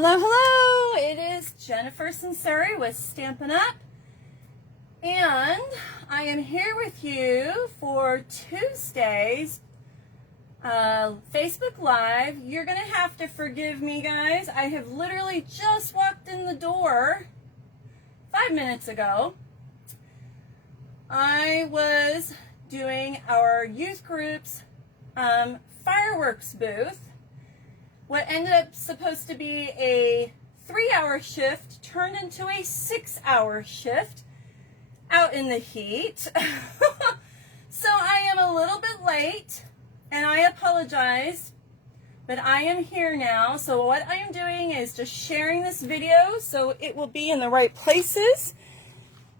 Hello, hello! It is Jennifer Sinceri with Stampin' Up! And I am here with you for Tuesday's Facebook Live. You're going to have to forgive me, guys. I have literally just walked in the door 5 minutes ago. I was doing our youth group's fireworks booth. What ended up supposed to be a 3-hour shift turned into a 6-hour shift out in the heat. So I am a little bit late and I apologize, but I am here now. So what I am doing is just sharing this video so it will be in the right places.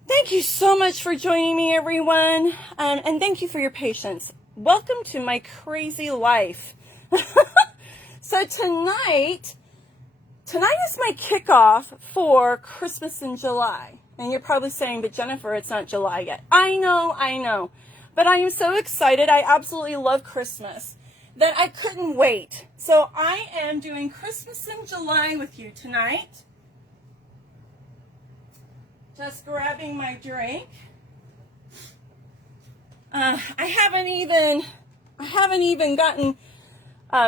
Thank you so much for joining me, everyone, and thank you for your patience. Welcome to my crazy life. So tonight is my kickoff for Christmas in July. And you're probably saying, but Jennifer, it's not July yet. I know. But I am so excited. I absolutely love Christmas that I couldn't wait. So I am doing Christmas in July with you tonight. Just grabbing my drink. I haven't even gotten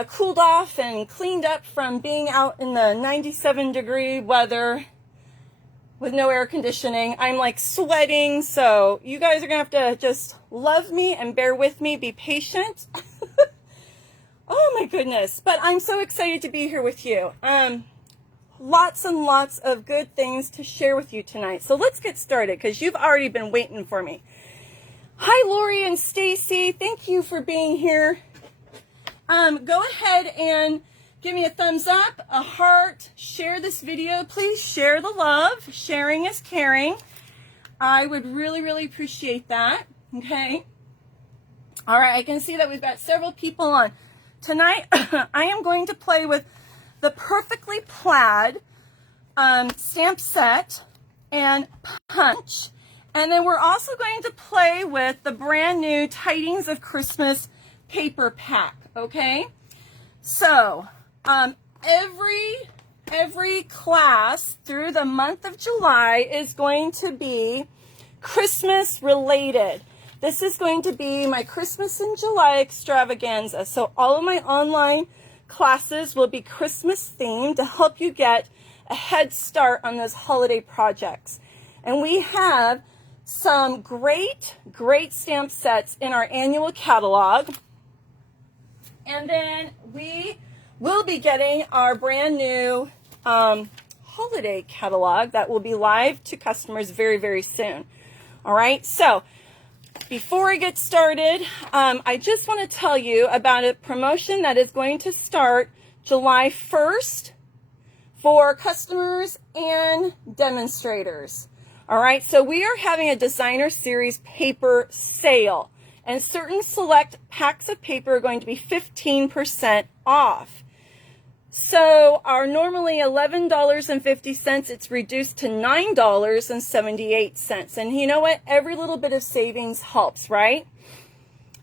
cooled off and cleaned up from being out in the 97-degree weather with no air conditioning. I'm like sweating, so you guys are gonna have to just love me and bear with me, be patient. Oh my goodness, but I'm so excited to be here with you. Lots and lots of good things to share with you tonight. So let's get started because you've already been waiting for me. Hi, Lori and Stacy. Thank you for being here. Go ahead and give me a thumbs up, a heart, share this video. Please share the love. Sharing is caring. I would really, really appreciate that. Okay. All right. I can see that we've got several people on. Tonight, I am going to play with the Perfectly Plaid stamp set and punch. And then we're also going to play with the brand new Tidings of Christmas paper pack. Okay, so every class through the month of July is going to be Christmas related. This is going to be my Christmas in July Extravaganza. So all of my online classes will be Christmas themed to help you get a head start on those holiday projects. And we have some great stamp sets in our annual catalog. And then we will be getting our brand new holiday catalog that will be live to customers very, very soon. All right, so before I get started, I just want to tell you about a promotion that is going to start July 1st for customers and demonstrators. All right, so we are having a designer series paper sale. And certain select packs of paper are going to be 15% off. So our normally $11.50, it's reduced to $9.78. And you know what? Every little bit of savings helps, right?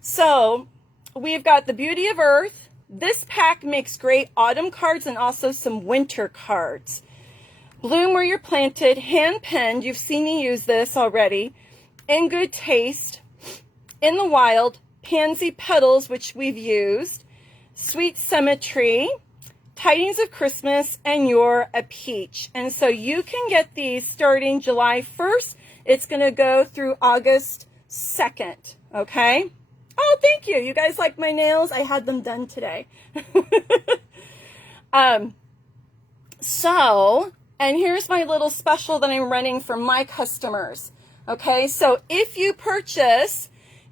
So we've got the Beauty of Earth. This pack makes great autumn cards and also some winter cards. Bloom Where You're Planted, hand penned. You've seen me use this already. In Good Taste. In the Wild, Pansy Petals, which we've used, Sweet Symmetry, Tidings of Christmas, and You're a Peach. And so you can get these starting July 1st. It's going to go through August 2nd, okay? Oh, thank you. You guys like my nails? I had them done today. And here's my little special that I'm running for my customers, okay? So if you purchase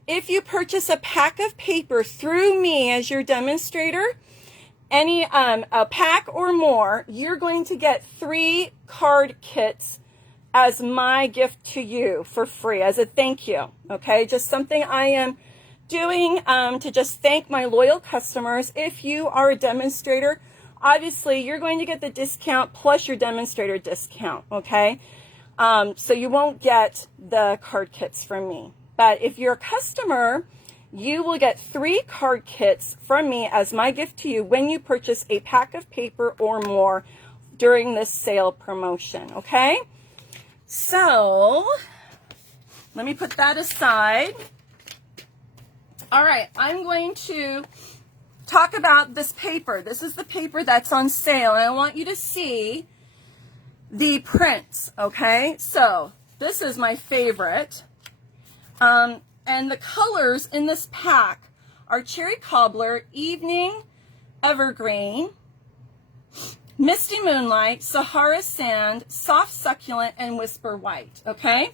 a pack of paper through me as your demonstrator, a pack or more, you're going to get 3 card kits as my gift to you for free as a thank you. Okay, just something I am doing to just thank my loyal customers. If you are a demonstrator, obviously you're going to get the discount plus your demonstrator discount. Okay, so you won't get the card kits from me. But if you're a customer, you will get 3 card kits from me as my gift to you when you purchase a pack of paper or more during this sale promotion, okay? So, let me put that aside. All right, I'm going to talk about this paper. This is the paper that's on sale, and I want you to see the prints, okay? So, this is my favorite. And the colors in this pack are Cherry Cobbler, Evening, Evergreen, Misty Moonlight, Sahara Sand, Soft Succulent, and Whisper White, okay?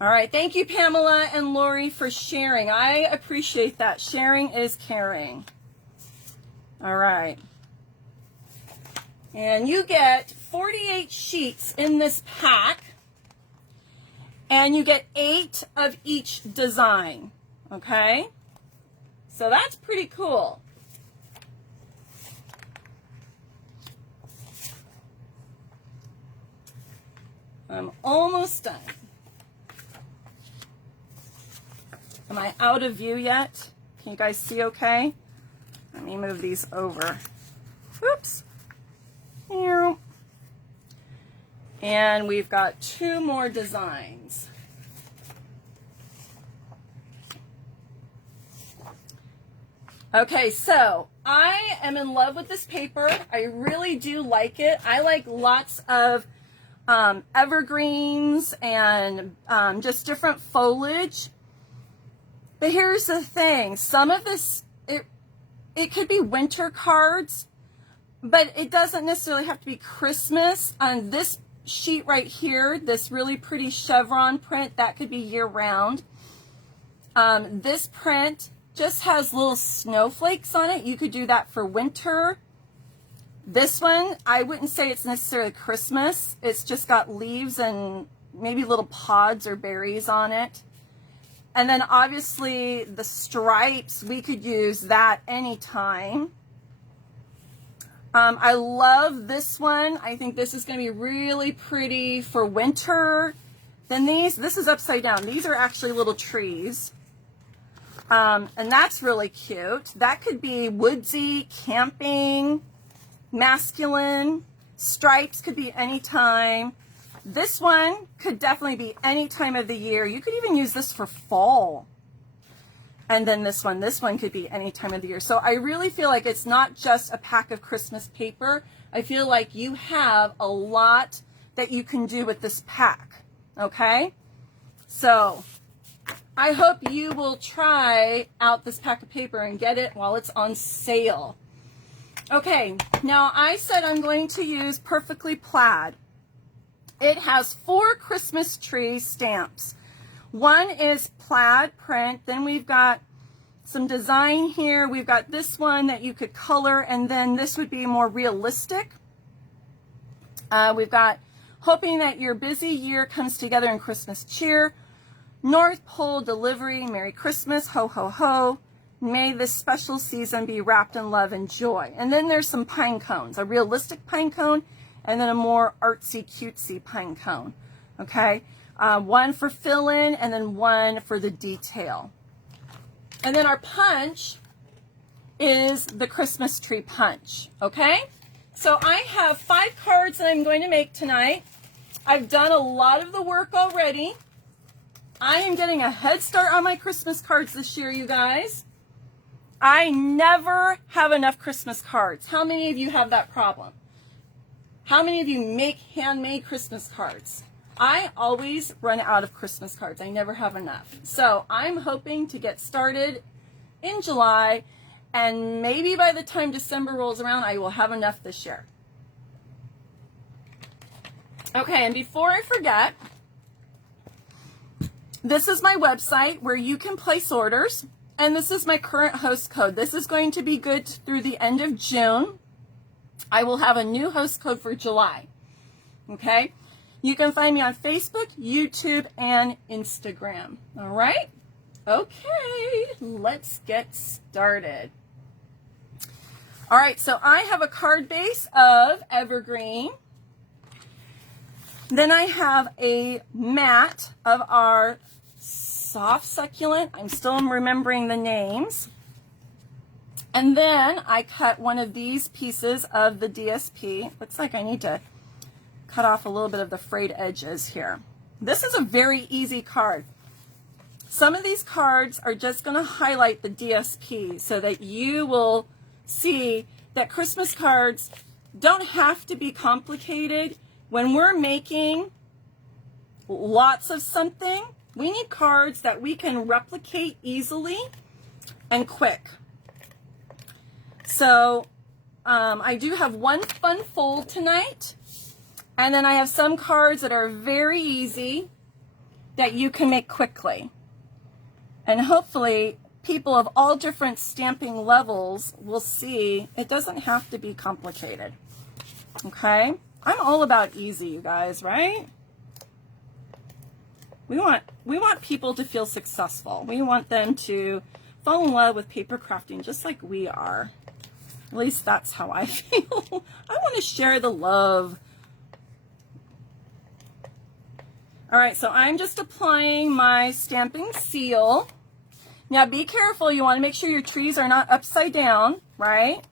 All right, thank you, Pamela and Lori, for sharing. I appreciate that. Sharing is caring. All right. And you get 48 sheets in this pack, and you get 8 of each design, okay? So that's pretty cool. I'm almost done. Am I out of view yet? Can you guys see okay? Let me move these over. Whoops. Here. And we've got 2 more designs. Okay, so I am in love with this paper. I really do like it. I like lots of evergreens and just different foliage. But here's the thing. Some of this, it could be winter cards, but it doesn't necessarily have to be Christmas. On this sheet right here, this really pretty chevron print, that could be year-round. This print just has little snowflakes on it. You could do that for winter. This one, I wouldn't say it's necessarily Christmas. It's just got leaves and maybe little pods or berries on it. And then obviously the stripes, we could use that anytime. I love this one. I think this is going to be really pretty for winter. Then this is upside down. These are actually little trees. And that's really cute. That could be woodsy, camping, masculine. Stripes could be anytime. This one could definitely be any time of the year. You could even use this for fall. And then this one could be any time of the year. So I really feel like it's not just a pack of Christmas paper. I feel like you have a lot that you can do with this pack. Okay? So I hope you will try out this pack of paper and get it while it's on sale. Okay, now I said I'm going to use Perfectly Plaid. It has 4 Christmas tree stamps. One is plaid print. Then we've got some design here. We've got this one that you could color, and then this would be more realistic. We've got hoping that your busy year comes together in Christmas cheer. North Pole delivery, Merry Christmas, ho, ho, ho. May this special season be wrapped in love and joy. And then there's some pine cones, a realistic pine cone, and then a more artsy, cutesy pine cone. Okay? One for fill-in, and then one for the detail. And then our punch is the Christmas tree punch. Okay? So I have 5 cards that I'm going to make tonight. I've done a lot of the work already. I am getting a head start on my Christmas cards this year, you guys. I never have enough Christmas cards. How many of you have that problem? How many of you make handmade Christmas cards? I always run out of Christmas cards. I never have enough. So I'm hoping to get started in July, and maybe by the time December rolls around, I will have enough this year. Okay, and before I forget, this is my website where you can place orders, and this is my current host code. This is going to be good through the end of June. I will have a new host code for July. Okay? You can find me on Facebook, YouTube, and Instagram. All right? Okay, let's get started. All right, so I have a card base of evergreen. Then I have a mat of our soft succulent. I'm still remembering the names. And then I cut one of these pieces of the DSP. Looks like I need to cut off a little bit of the frayed edges here. This is a very easy card. Some of these cards are just going to highlight the DSP so that you will see that Christmas cards don't have to be complicated. When we're making lots of something, we need cards that we can replicate easily and quick. So I do have one fun fold tonight, and then I have some cards that are very easy that you can make quickly. And hopefully people of all different stamping levels will see it doesn't have to be complicated. Okay? I'm all about easy, you guys, right? We want people to feel successful. We want them to fall in love with paper crafting just like we are. At least that's how I feel. I want to share the love. All right, so I'm just applying my stamping seal. Now be careful, you want to make sure your trees are not upside down, right?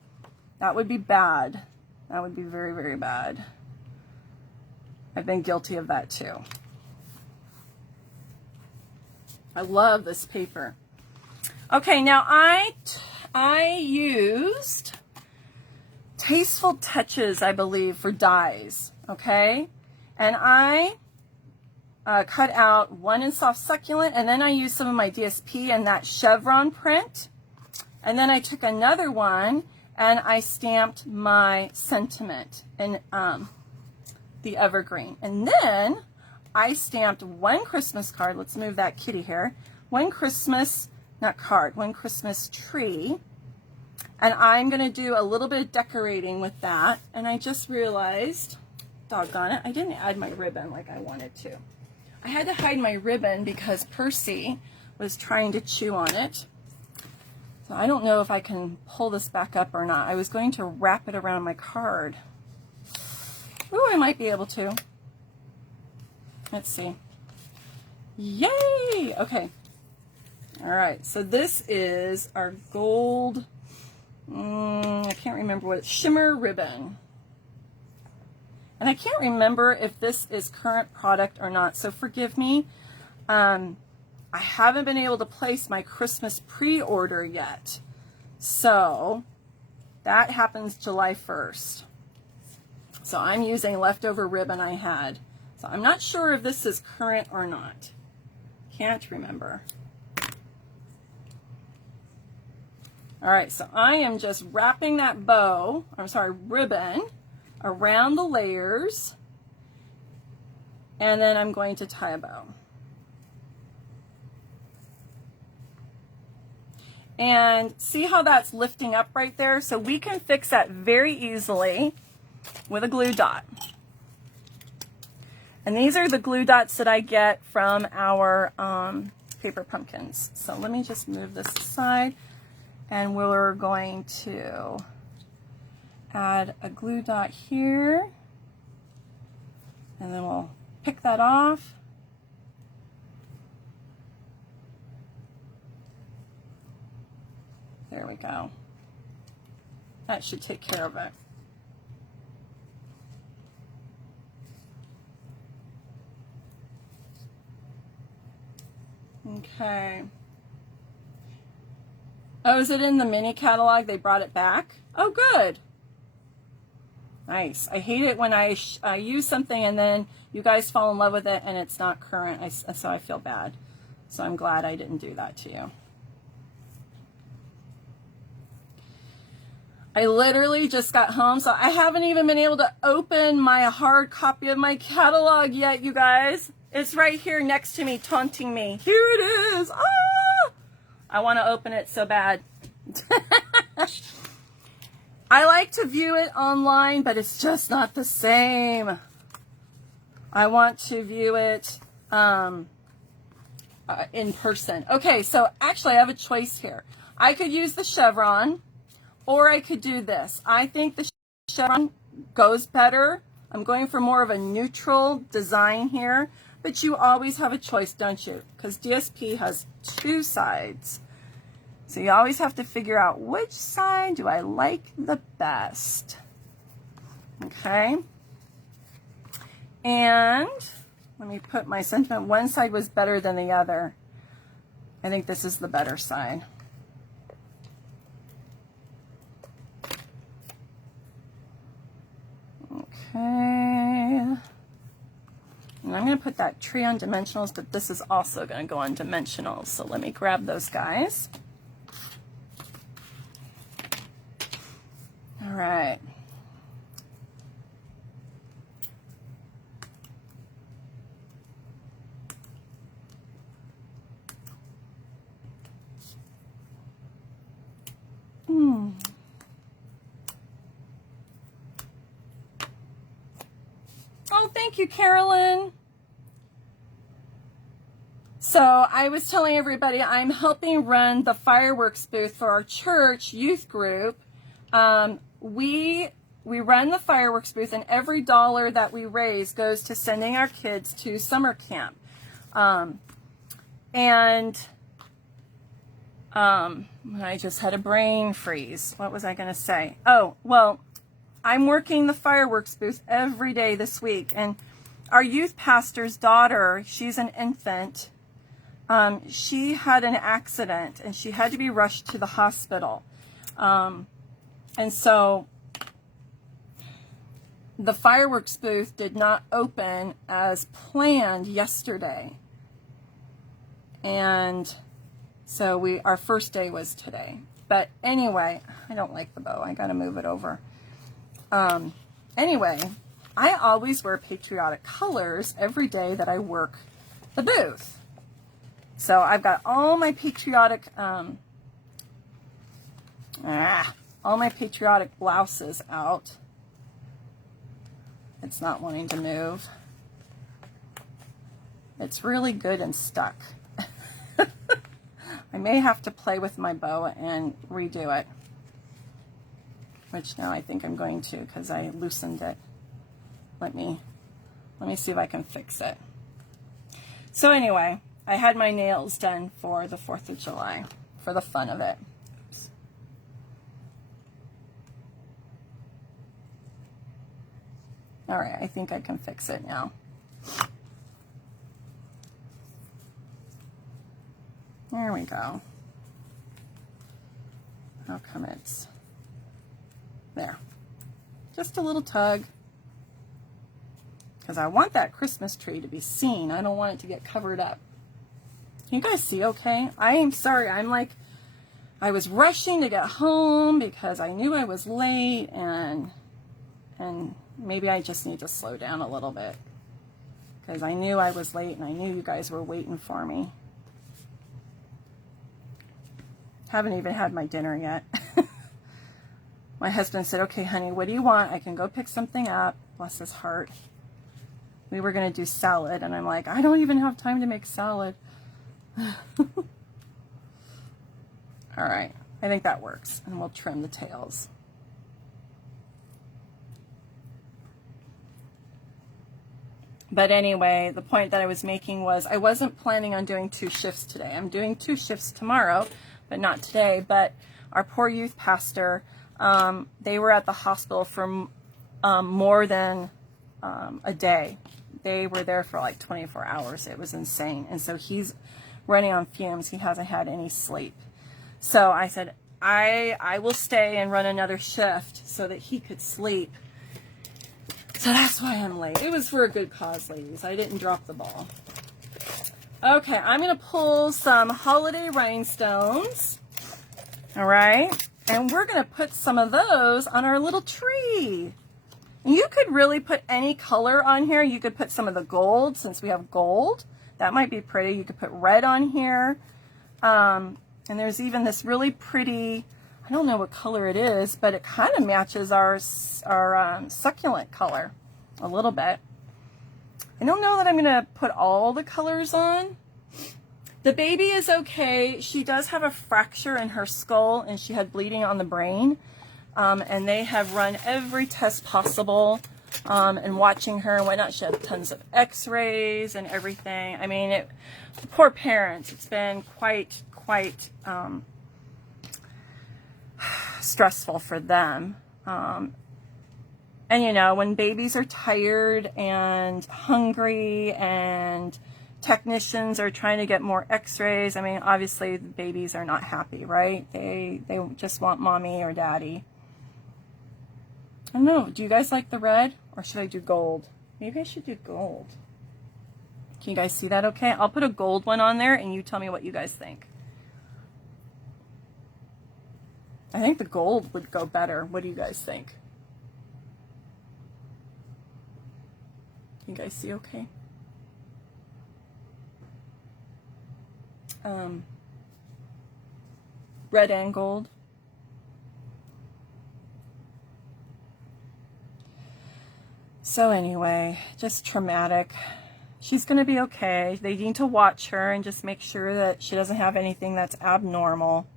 That would be bad. That would be very, very bad. I've been guilty of that too. I love this paper. Okay, now I used Tasteful Touches, I believe, for dies, okay? And I cut out one in Soft Succulent, and then I used some of my DSP and that chevron print. And then I took another one and I stamped my sentiment in the evergreen. And then I stamped one Christmas card. Let's move that kitty here. One Christmas, not card, one Christmas tree. And I'm going to do a little bit of decorating with that. And I just realized, doggone it, I didn't add my ribbon like I wanted to. I had to hide my ribbon because Percy was trying to chew on it. So I don't know if I can pull this back up or not. I was going to wrap it around my card. Ooh, I might be able to. Let's see. Yay! Okay. All right, so this is our gold, I can't remember what it's, shimmer ribbon. And I can't remember if this is current product or not, so forgive me. I haven't been able to place my Christmas pre-order yet. So that happens July 1st. So I'm using leftover ribbon I had. So I'm not sure if this is current or not. Can't remember. All right, so I am just wrapping that ribbon around the layers, and then I'm going to tie a bow. And see how that's lifting up right there? So we can fix that very easily with a glue dot. And these are the glue dots that I get from our paper pumpkins. So let me just move this aside, and we're going to add a glue dot here, and then we'll pick that off. There we go. That should take care of it. Okay. Oh, is it in the mini catalog? They brought it back? Oh, good. Nice. I hate it when I use something and then you guys fall in love with it and it's not current, so I feel bad. So I'm glad I didn't do that to you. I literally just got home, so I haven't even been able to open my hard copy of my catalog yet, you guys. It's right here next to me, taunting me. Here it is. Ah! I want to open it so bad. I like to view it online, but it's just not the same. I want to view it in person. Okay, so actually I have a choice here. I could use the chevron, or I could do this. I think the chevron goes better. I'm going for more of a neutral design here, but you always have a choice, don't you? Because DSP has two sides. So you always have to figure out which side do I like the best. Okay. And let me put my sentiment. One side was better than the other. I think this is the better side. Okay. And I'm going to put that tree on dimensionals, but this is also going to go on dimensionals. So let me grab those guys. All right. Oh, thank you, Carolyn. So I was telling everybody I'm helping run the fireworks booth for our church youth group. We run the fireworks booth, and every dollar that we raise goes to sending our kids to summer camp. I just had a brain freeze. What was I going to say? Oh, well, I'm working the fireworks booth every day this week, and our youth pastor's daughter, she's an infant. She had an accident, and she had to be rushed to the hospital. And so the fireworks booth did not open as planned yesterday. And so our first day was today. But anyway, I don't like the bow. I got to move it over. Anyway, I always wear patriotic colors every day that I work the booth. So I've got all my patriotic, all my patriotic blouses out. It's not wanting to move. It's really good and stuck. I may have to play with my bow and redo it. Which now I think I'm going to, because I loosened it. Let me see if I can fix it. So anyway, I had my nails done for the 4th of July, for the fun of it. Oops. All right, I think I can fix it now. There we go. How come it's there? Just a little tug. Because I want that Christmas tree to be seen. I don't want it to get covered up. Can you guys see okay? I am sorry. I was rushing to get home because I knew I was late, and maybe I just need to slow down a little bit. Because I knew I was late and I knew you guys were waiting for me. Haven't even had my dinner yet. My husband said, okay, honey, what do you want? I can go pick something up. Bless his heart. We were going to do salad, and I'm like, I don't even have time to make salad. All right, I think that works, and we'll trim the tails. But anyway, the point that I was making was I wasn't planning on doing 2 shifts today. I'm doing 2 shifts tomorrow, but not today. But our poor youth pastor, they were at the hospital for more than a day. They were there for like 24 hours. It was insane. And so he's running on fumes. He hasn't had any sleep. So I said, I will stay and run another shift so that he could sleep. So that's why I'm late. It was for a good cause, ladies. I didn't drop the ball. Okay, I'm going to pull some holiday rhinestones. All right. And we're going to put some of those on our little tree. You could really put any color on here. You could put some of the gold, since we have gold. That might be pretty. You could put red on here. And there's even this really pretty, I don't know what color it is, but it kind of matches our succulent color a little bit. I don't know that I'm going to put all the colors on. The baby is okay. She does have a fracture in her skull, and she had bleeding on the brain. And they have run every test possible, and watching her and whatnot. She had tons of x-rays and everything. I mean, poor parents. It's been quite stressful for them. And you know, when babies are tired and hungry and technicians are trying to get more x-rays, I mean, obviously the babies are not happy, right? They just want mommy or daddy. I don't know, do you guys like the red or should I do gold? Maybe I should do gold. Can you guys see that okay? I'll put a gold one on there and you tell me what you guys think. I think the gold would go better. What do you guys think? You guys see okay? Red and gold. So anyway, just traumatic. She's going to be okay. They need to watch her and just make sure that she doesn't have anything that's abnormal.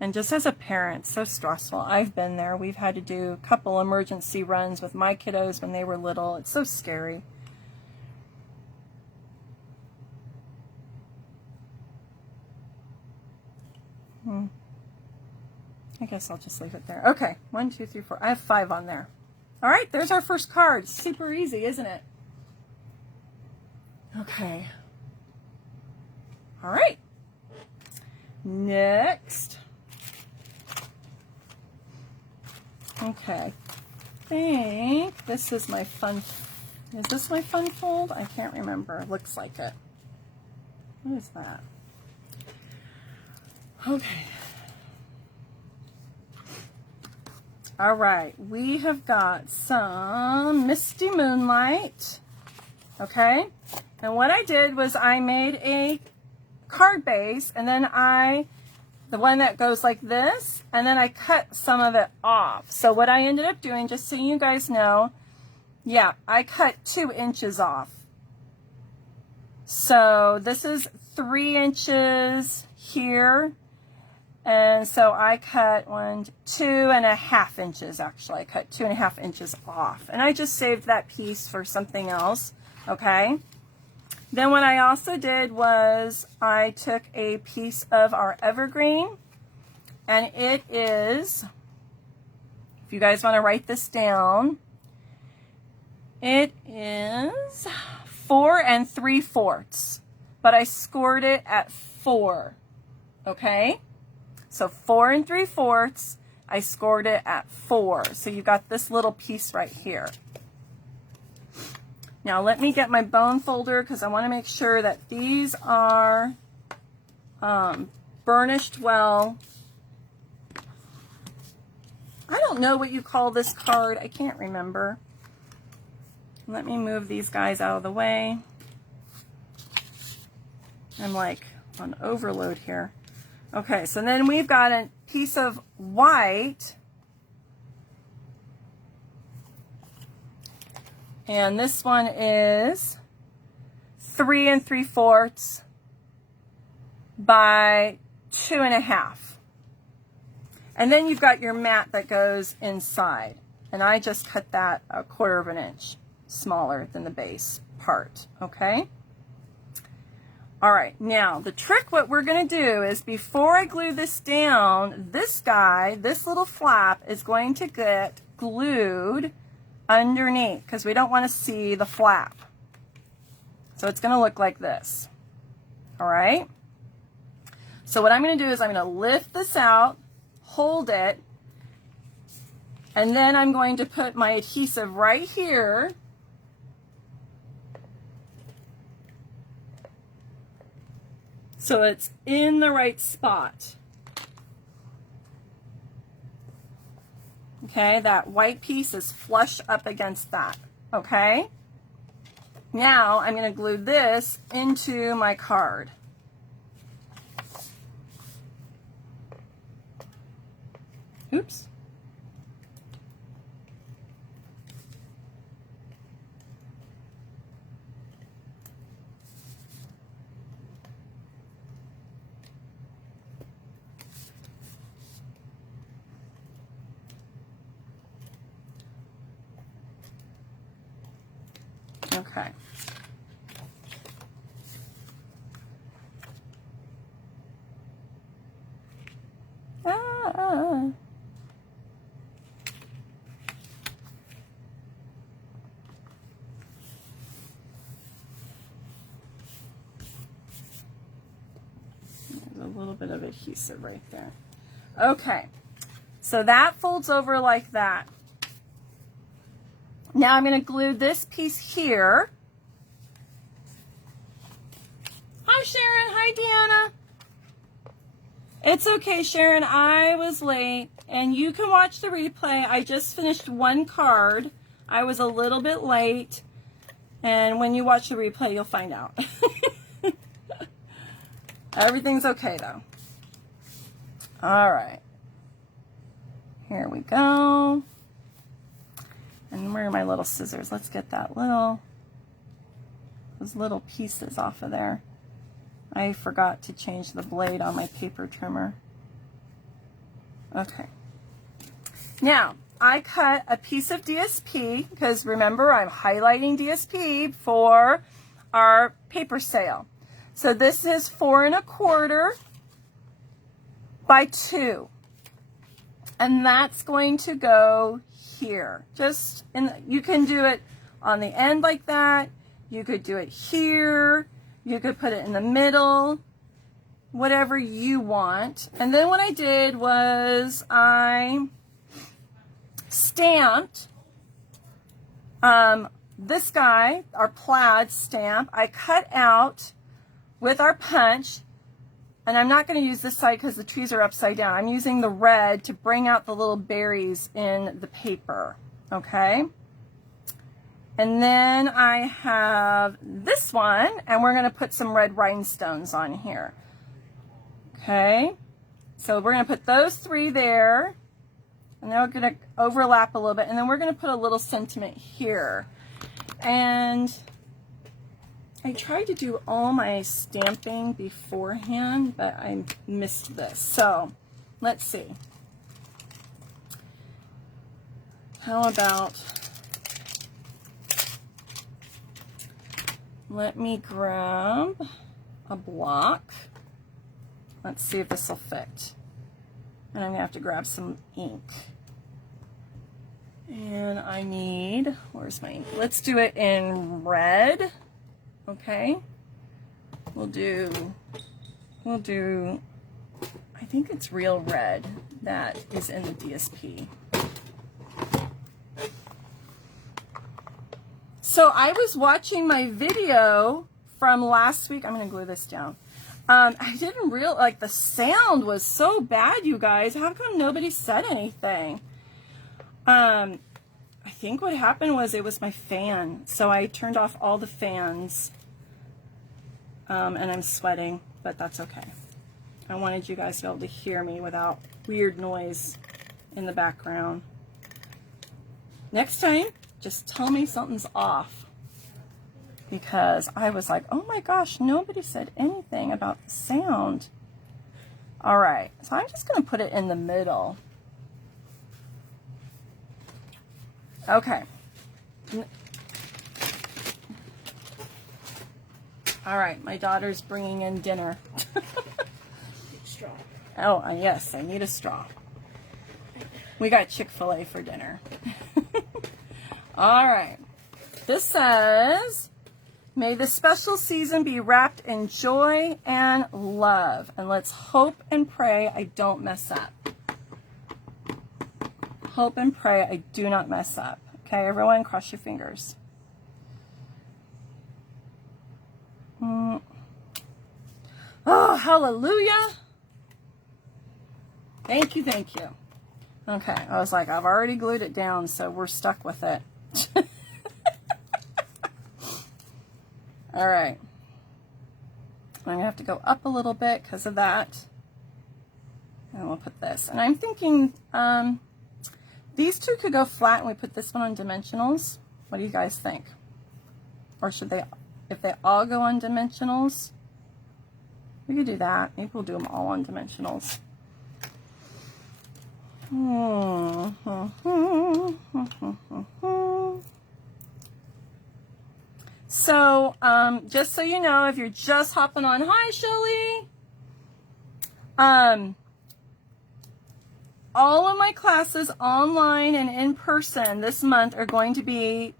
And just as a parent, so stressful. I've been there. We've had to do a couple emergency runs with my kiddos when they were little. It's so scary. I guess I'll just leave it there. Okay, 1, 2, 3, 4. I have 5 on there. All right, there's our first card. Super easy, isn't it? Okay. All right. Next. Okay. I think this is my fun. Is this my fun fold? I can't remember. It looks like it. What is that? Okay. All right. We have got some Misty Moonlight. Okay. And what I did was I made a card base and then the one that goes like this, and then I cut some of it off. So what I ended up doing, just so you guys know, yeah, I cut 2 inches off. So this is 3 inches here. And so I cut 2.5 inches actually. I cut 2.5 inches off. And I just saved that piece for something else. Okay. Then what I also did was I took a piece of our evergreen, and it is, if you guys want to write this down, it is 4 3/4, but I scored it at 4. Okay, so 4 3/4, I scored it at 4. So you got this little piece right here. Now let me get my bone folder because I want to make sure that these are burnished well. I don't know what you call this card. I can't remember. Let me move these guys out of the way. I'm like on overload here. Okay, so then we've got a piece of white. And this one is 3 3/4 by 2.5. And then you've got your mat that goes inside. And I just cut that 1/4 of an inch smaller than the base part, okay? All right, now the trick, what we're gonna do is before I glue this down, this guy, this little flap is going to get glued underneath because we don't want to see the flap. So it's going to look like this. All right. So what I'm going to do is I'm going to lift this out, hold it, and then I'm going to put my adhesive right here. So it's in the right spot. Okay, that white piece is flush up against that, okay? Now I'm going to glue this into my card. Oops. Okay. little bit of adhesive right there. Okay, so that folds over like that. Now I'm going to glue this piece here. Hi, Sharon. Hi, Deanna. It's okay, Sharon. I was late, and you can watch the replay. I just finished one card. I was a little bit late, and when you watch the replay, you'll find out. Everything's okay, though. All right. Here we go. And where are my little scissors? Let's get those little pieces off of there. I forgot to change the blade on my paper trimmer. Okay. Now, I cut a piece of DSP, because remember, I'm highlighting DSP for our paper sale. So this is 4 1/4 by 2. And that's going to go here. You can do it on the end like that. You could do it here. You could put it in the middle, whatever you want. And then what I did was I stamped this guy, our plaid stamp. I cut out with our punch, and I'm not going to use this side because the trees are upside down. I'm using the red to bring out the little berries in the paper, okay? And then I have this one, and we're going to put some red rhinestones on here. Okay, so we're going to put those 3 there, and then we're going to overlap a little bit, and then we're going to put a little sentiment here. And I tried to do all my stamping beforehand, but I missed this. So let's see. How about... let me grab a block. Let's see if this will fit. And I'm going to have to grab some ink. And I need, where's my ink? Let's do it in red. Okay. We'll do, I think it's real red that is in the DSP. So I was watching my video from last week. I'm going to glue this down. I didn't realize, like, the sound was so bad, you guys. How come nobody said anything? I think what happened was it was my fan. So I turned off all the fans. And I'm sweating, but that's okay. I wanted you guys to be able to hear me without weird noise in the background. Next time, just tell me something's off, because I was like, oh my gosh, nobody said anything about the sound. All right, so I'm just going to put it in the middle. Okay. All right, my daughter's bringing in dinner. Straw. Oh, yes, I need a straw. We got Chick-fil-A for dinner. All right. This says, may the special season be wrapped in joy and love. And let's hope and pray I don't mess up. Hope and pray I do not mess up. Okay, everyone, cross your fingers. Oh, hallelujah. Thank you, thank you. Okay, I was like, I've already glued it down, so we're stuck with it. All right. I'm going to have to go up a little bit because of that. And we'll put this. And I'm thinking these two could go flat and we put this one on dimensionals. What do you guys think? Or should they, if they all go on dimensionals, we could do that. Maybe we'll do them all on dimensionals. So, just so you know, if you're just hopping on, hi, Shelly. All of my classes online and in person this month are going to be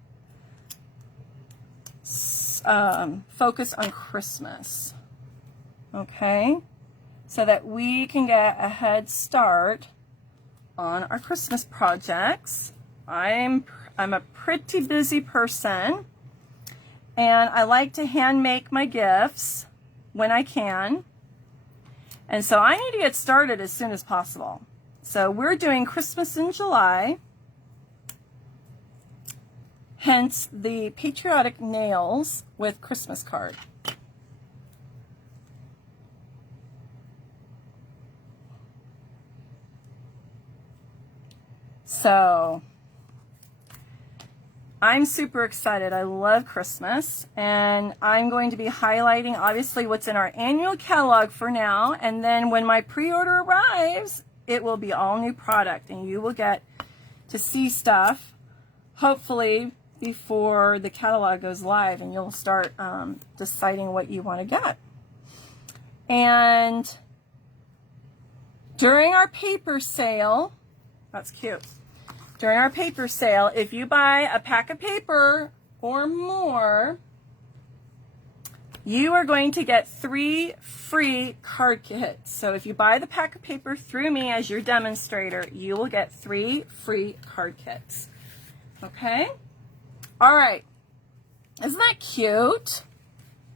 focused on Christmas. Okay? so that we can get a head start on our Christmas projects. I'm a pretty busy person, and I like to hand make my gifts when I can. And so I need to get started as soon as possible. So we're doing Christmas in July, hence the patriotic nails with Christmas card. So I'm super excited. I love Christmas, and I'm going to be highlighting obviously what's in our annual catalog for now, and then when my pre-order arrives, it will be all new product, and you will get to see stuff hopefully before the catalog goes live, and you'll start deciding what you want to get. And during our paper sale, that's cute. During our paper sale, if you buy a pack of paper or more, you are going to get 3 free card kits. So if you buy the pack of paper through me as your demonstrator, you will get 3 free card kits. Okay? All right. Isn't that cute?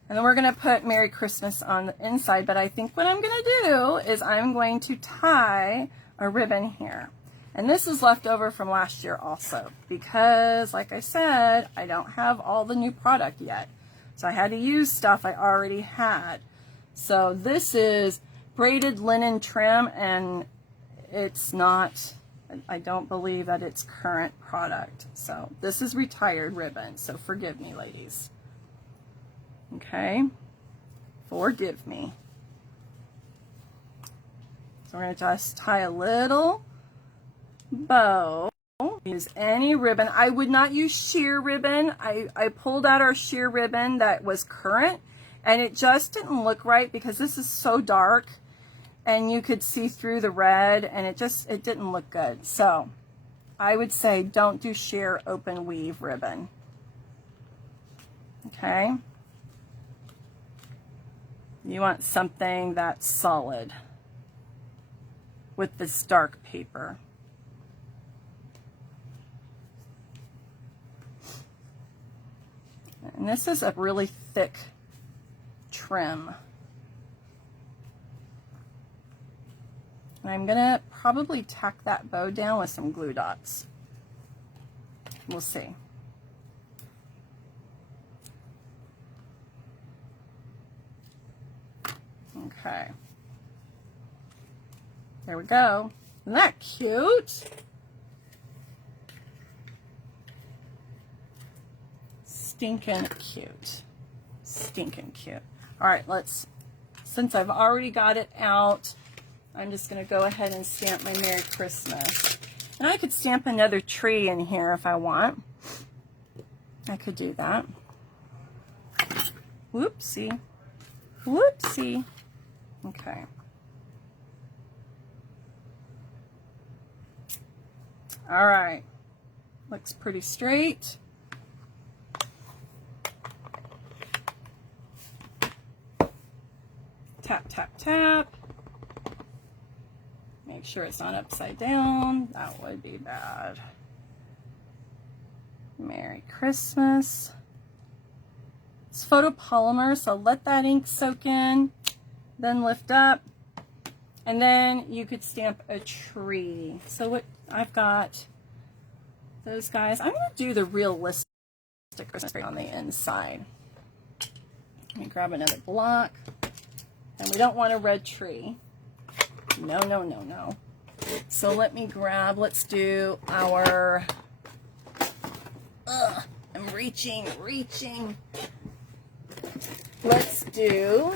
And then we're going to put Merry Christmas on the inside, but I think what I'm going to do is I'm going to tie a ribbon here. And this is left over from last year also, because like I said, I don't have all the new product yet. So I had to use stuff I already had. So this is braided linen trim, and it's not, I don't believe that it's current product. So this is retired ribbon, so forgive me, ladies. Okay, forgive me. So we're going to just tie a little bow. Use any ribbon. I would not use sheer ribbon. I pulled out our sheer ribbon that was current, and it just didn't look right because this is so dark and you could see through the red, and it didn't look good. So I would say don't do sheer open weave ribbon. Okay, you want something that's solid with this dark paper. And this is a really thick trim. And I'm going to probably tack that bow down with some glue dots. We'll see. Okay. There we go. Isn't that cute? Stinking cute. Stinking cute. All right, since I've already got it out, I'm just going to go ahead and stamp my Merry Christmas. And I could stamp another tree in here if I want. I could do that. Whoopsie. Whoopsie. Okay. All right. Looks pretty straight. Tap, tap, tap. Make sure it's not upside down. That would be bad. Merry Christmas. It's photopolymer, so let that ink soak in, then lift up, and then you could stamp a tree. So what I've got those guys. I'm going to do the realistic Christmas tree on the inside. Let me grab another block. And we don't want a red tree. No, no, no, no. So let me grab, let's do our, I'm reaching. Let's do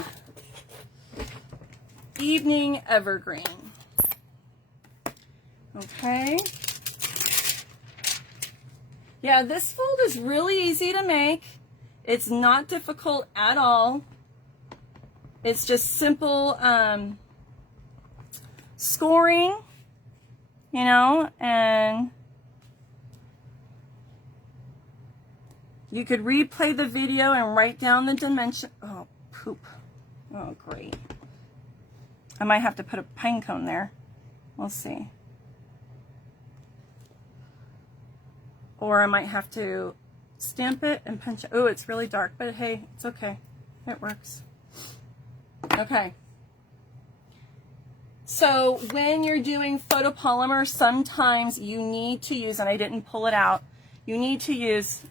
Evening Evergreen. Okay. Yeah, this fold is really easy to make. It's not difficult at all. It's just simple scoring, you know, and you could replay the video and write down the dimension. Oh, poop. Oh, great. I might have to put a pine cone there. We'll see. Or I might have to stamp it and punch it. Oh, it's really dark, but hey, it's okay. It works. Okay. So when you're doing photopolymer, sometimes you need to use, and I didn't pull it out, you need to use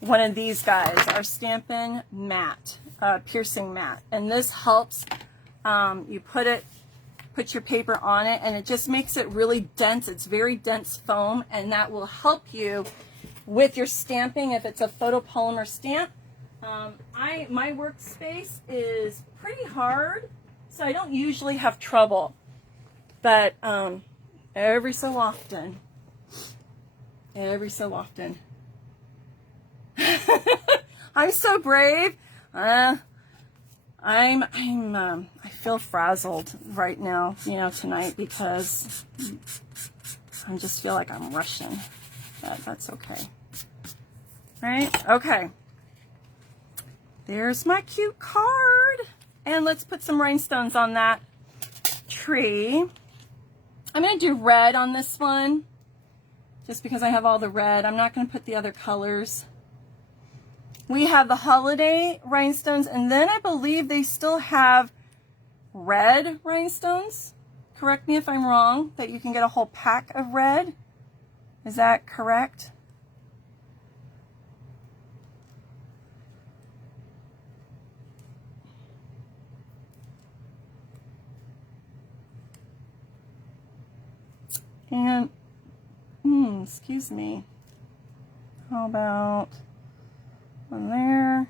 one of these guys, our Stampin' matte, piercing mat. And this helps, you put your paper on it, and it just makes it really dense. It's very dense foam, and that will help you with your stamping if it's a photopolymer stamp. My workspace is pretty hard, so I don't usually have trouble, but every so often, I'm so brave. I feel frazzled right now, you know, tonight, because I just feel like I'm rushing, but that's okay. Right? Okay. There's my cute card. And let's put some rhinestones on that tree. I'm going to do red on this one, just because I have all the red. I'm not going to put the other colors. We have the holiday rhinestones, and then I believe they still have red rhinestones. Correct me if I'm wrong, that you can get a whole pack of red. Is that correct? And, excuse me, how about one there?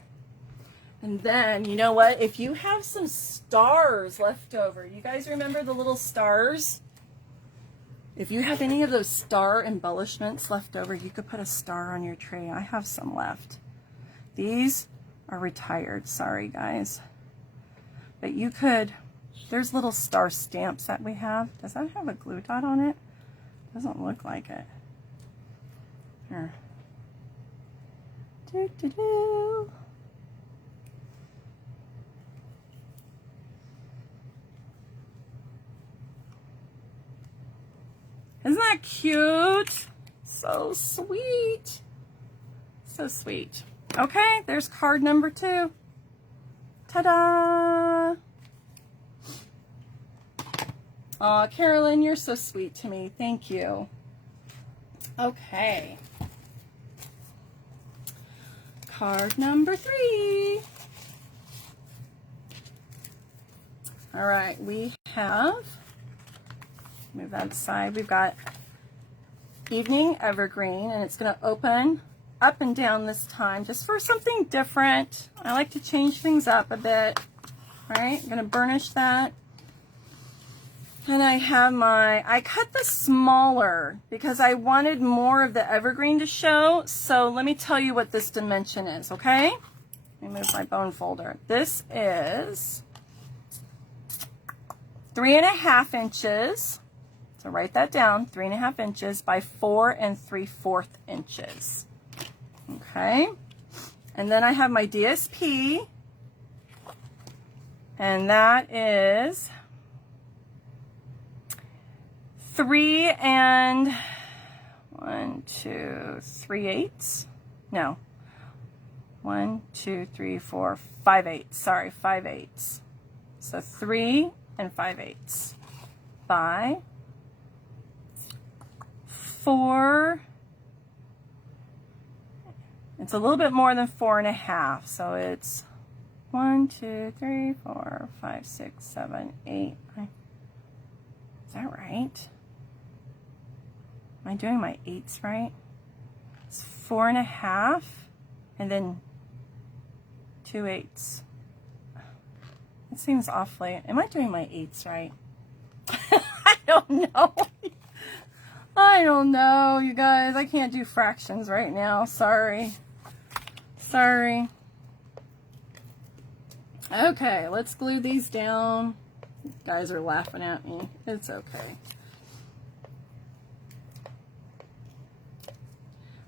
And then, you know what, if you have some stars left over, you guys remember the little stars? If you have any of those star embellishments left over, you could put a star on your tray. I have some left. These are retired, sorry guys. But you could, there's little star stamps that we have. Does that have a glue dot on it? Doesn't look like it. Here. Do. Isn't that cute? So sweet. So sweet. Okay, there's card number 2. Ta-da! Aw, Carolyn, you're so sweet to me. Thank you. Okay. Card number 3. All right, we have, move that aside, we've got Evening Evergreen, and it's going to open up and down this time just for something different. I like to change things up a bit. All right, I'm going to burnish that. And I have I cut this smaller because I wanted more of the evergreen to show. So let me tell you what this dimension is, okay? Let me move my bone folder. This is 3.5 inches. So write that down, 3.5 inches by 4 3/4 inches. Okay. And then I have my DSP. And that is 3 3/8. No. 1, 2, 3, 4, 5/8. Sorry, 5/8. So 3 5/8 by 4. It's a little bit more than 4.5. So it's 1, 2, 3, 4, 5, 6, 7, 8, 9. Is that right? Am I doing my 8s right? It's 4.5 and then 2 8s. It seems awfully. Am I doing my 8s right? I don't know. I don't know, you guys. I can't do fractions right now. Sorry. Sorry. Okay, let's glue these down. You guys are laughing at me. It's okay.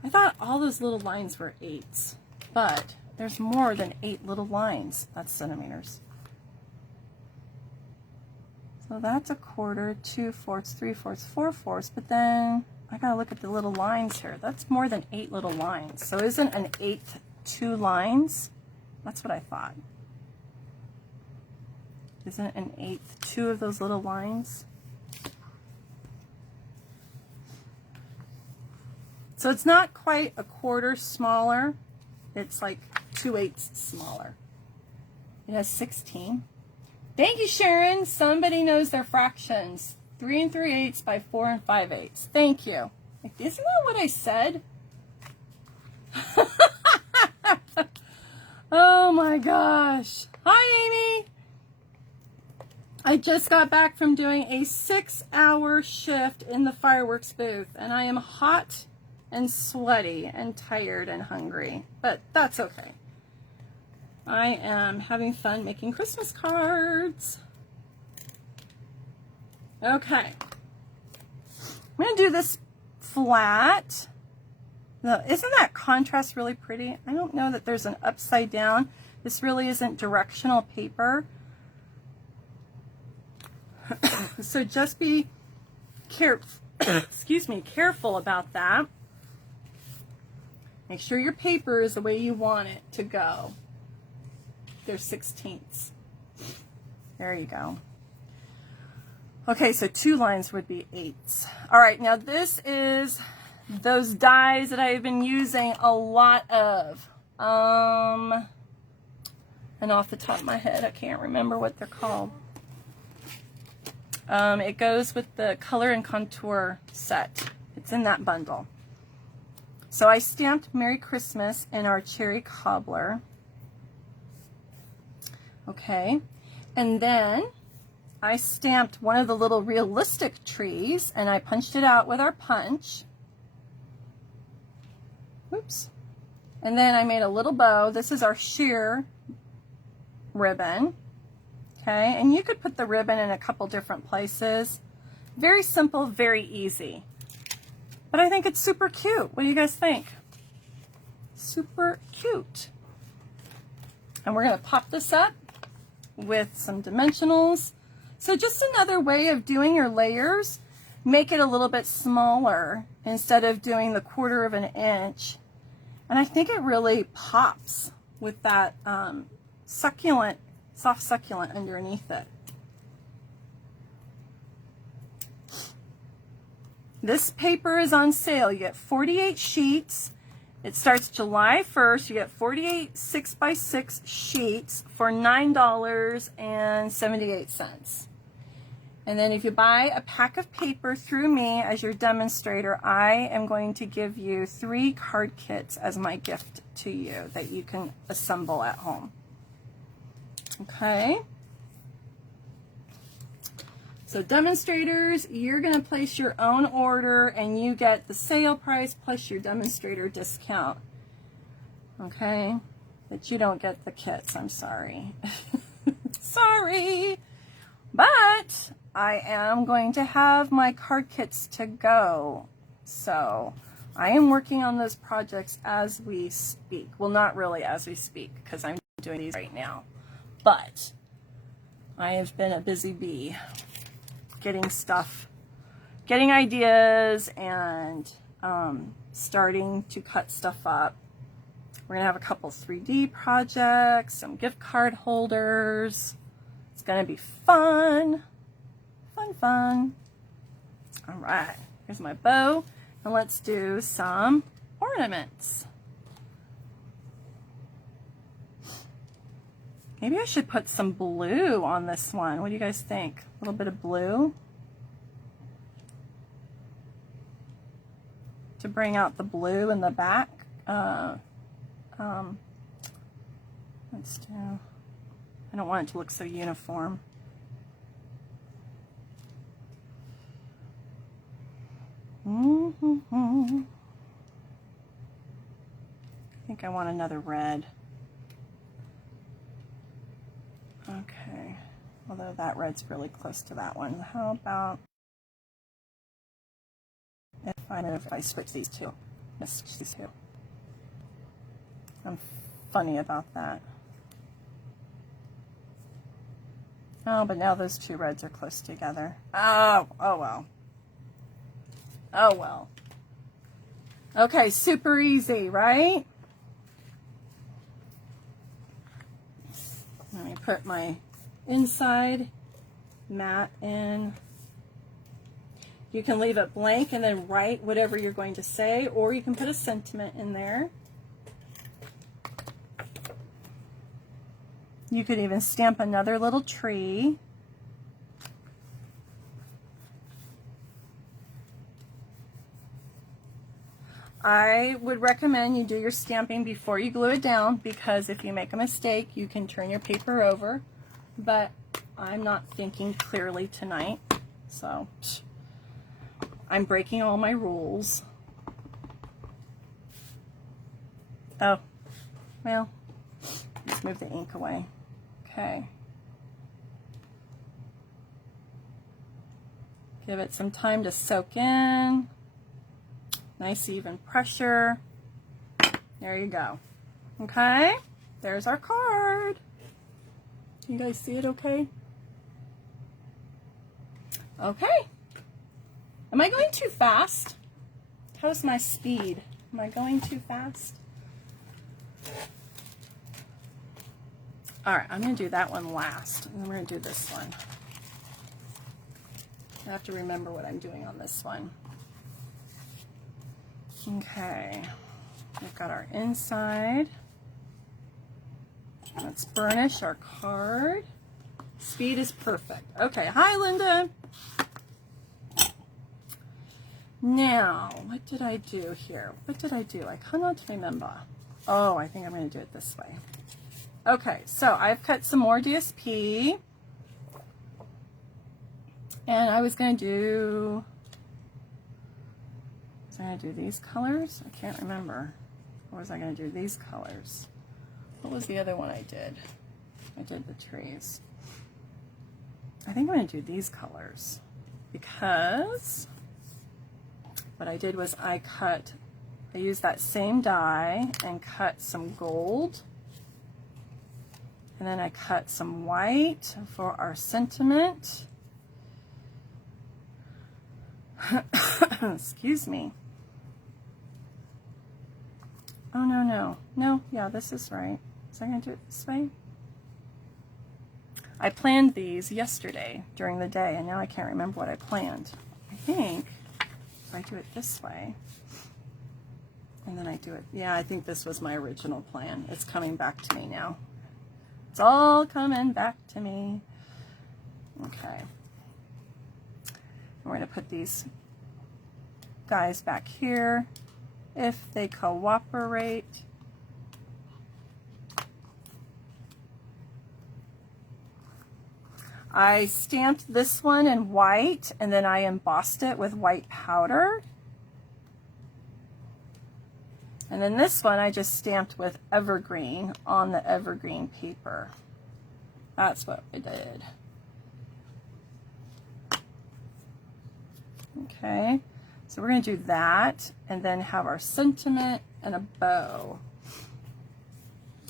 I thought all those little lines were 8s, but there's more than 8 little lines. That's centimeters. So that's 1/4, 2/4, 3/4, 4/4, but then I gotta look at the little lines here. That's more than 8 little lines. So isn't an 1/8 2 lines? That's what I thought. Isn't an 1/8 2 of those little lines? So it's not quite 1/4 smaller. It's like 2/8 smaller. It has 16. Thank you, Sharon. Somebody knows their fractions. 3 3/8 by 4 5/8. Thank you. Like, isn't that what I said? Oh my gosh. Hi, Amy. I just got back from doing a 6-hour shift in the fireworks booth, and I am hot and sweaty and tired and hungry, but that's okay. I am having fun making Christmas cards. Okay. I'm going to do this flat. Now, isn't that contrast really pretty? I don't know that there's an upside down. This really isn't directional paper. So just be careful about that. Make sure your paper is the way you want it to go. They're 16ths. There you go. Okay, so 2 lines would be 8s. All right, now this is those dies that I've been using a lot of. And off the top of my head, I can't remember what they're called. It goes with the color and contour set. It's in that bundle. So I stamped Merry Christmas in our cherry cobbler. Okay, and then I stamped one of the little realistic trees, and I punched it out with our punch. Oops. And then I made a little bow. This is our sheer ribbon. Okay, and you could put the ribbon in a couple different places. Very simple, very easy. But I think it's super cute. What do you guys think? Super cute. And we're going to pop this up with some dimensionals. So just another way of doing your layers. Make it a little bit smaller instead of doing the 1/4 of an inch. And I think it really pops with that succulent, soft succulent underneath it. This paper is on sale. You get 48 sheets. It starts July 1st. You get 48 6x6 sheets for $9.78. And then if you buy a pack of paper through me as your demonstrator, I am going to give you 3 card kits as my gift to you that you can assemble at home. Okay. So demonstrators, you're going to place your own order and you get the sale price plus your demonstrator discount. Okay? But you don't get the kits, I'm sorry. Sorry. But I am going to have my card kits to go. So I am working on those projects as we speak. Well, not really as we speak because I'm doing these right now. But I have been a busy bee. Getting stuff, getting ideas, and starting to cut stuff up. We're gonna have a couple 3D projects, some gift card holders. It's gonna be fun, fun, fun. All right, here's my bow, and let's do some ornaments. Maybe I should put some blue on this one. What do you guys think? A little bit of blue to bring out the blue in the back. Let's do, I don't want it to look so uniform. I think I want another red. Okay, although that red's really close to that one. How about if I switch these two? Let's switch these two. I'm funny about that. Oh, but now those two reds are close together. Oh well. Oh well. Okay, super easy, right? Let me put my inside mat in. You can leave it blank and then write whatever you're going to say, or you can put a sentiment in there. You could even stamp another little tree. I would recommend you do your stamping before you glue it down, because if you make a mistake, you can turn your paper over. But I'm not thinking clearly tonight, so I'm breaking all my rules. Oh, well, let's move the ink away. Okay. Give it some time to soak in. Nice even pressure. There you go. Okay, there's our card. Can you guys see it okay? Okay. Am I going too fast? How's my speed? Am I going too fast? All right, I'm going to do that one last, and then we're going to do this one. I have to remember what I'm doing on this one. Okay, we've got our inside. Let's burnish our card. Speed is perfect. Okay, hi Linda. Now, what did I do here? What did I do? I cannot remember. Oh, I think I'm going to do it this way. Okay, so I've cut some more DSP. And I was going to do... Was I going to do these colors? I can't remember. Or was I going to do these colors? What was the other one I did? I did the trees. I think I'm going to do these colors. Because... what I did was I used that same die and cut some gold. And then I cut some white for our sentiment. Excuse me. Oh, no, no. No, yeah, this is right. Is I going to do it this way? I planned these yesterday during the day, and now I can't remember what I planned. I think if I do it this way, and then I do it, yeah, I think this was my original plan. It's coming back to me now. It's all coming back to me. Okay. We're going to put these guys back here if they cooperate. I stamped this one in white, and then I embossed it with white powder. And then this one I just stamped with evergreen on the evergreen paper. That's what I did. Okay, so we're going to do that and then have our sentiment and a bow.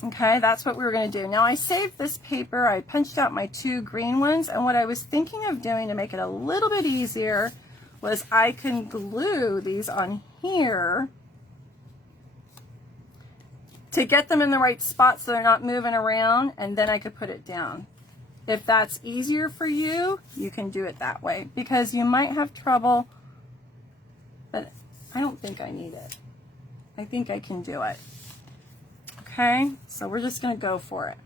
Okay, that's what we were going to do. Now I saved this paper. I punched out my two green ones, and what I was thinking of doing to make it a little bit easier was I can glue these on here to get them in the right spot so they're not moving around, and then I could put it down. If that's easier for you, you can do it that way, because you might have trouble, but I don't think I need it. I think I can do it. Okay, so we're just going to go for it.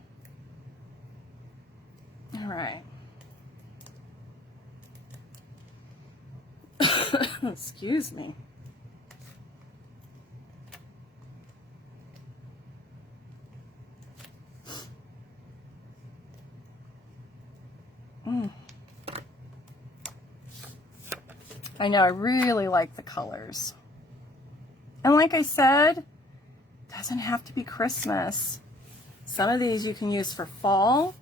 All right. Excuse me. I know, I really like the colors. And like I said, it doesn't have to be Christmas. Some of these you can use for fall,